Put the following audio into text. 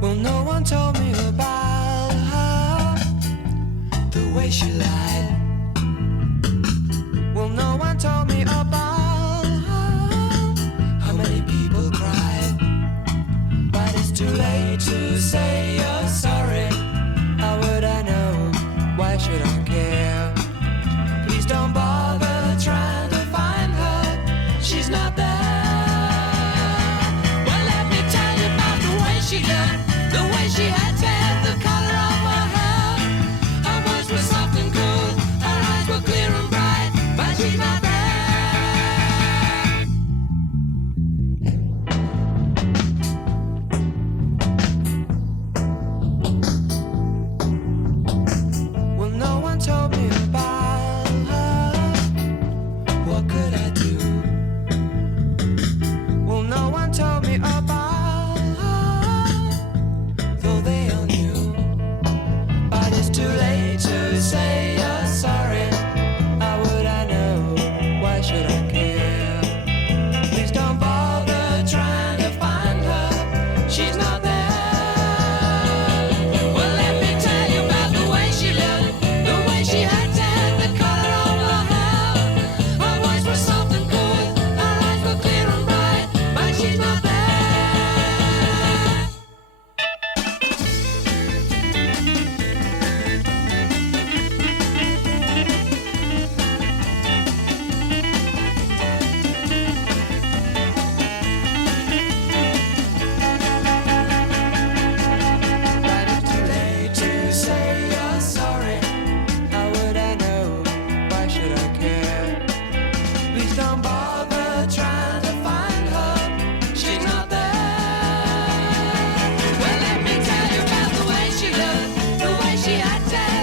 Well, no one told me about her, the way she lied. Well, no one told me about her, how many people cried. But it's too late to say you're sorry. How would I know? Why should I care? Please don't bother trying to find her. She's not there. Well, let me tell you about the way she looked, the way she had hair, the color of her hair. Her voice was soft and cool, her eyes were clear and bright, but she's not there. Well, no one told me about her. What could I do? Well, no one told me about her, though they all knew. But it's too late to say you're sorry. How would I know? Why should I care? Please don't bother trying to find her. She's not there. Well, let me tell you about the way she looked, the way she had hair, the color of her hair. Her voice was soft and cool, her eyes were clear and bright, but she's not there. But it's too late to say you're sorry. How would I know? Why should I care? Please don't bother trying to find her. She's not there. Well, let me tell you about the way she looked, the way she had hair,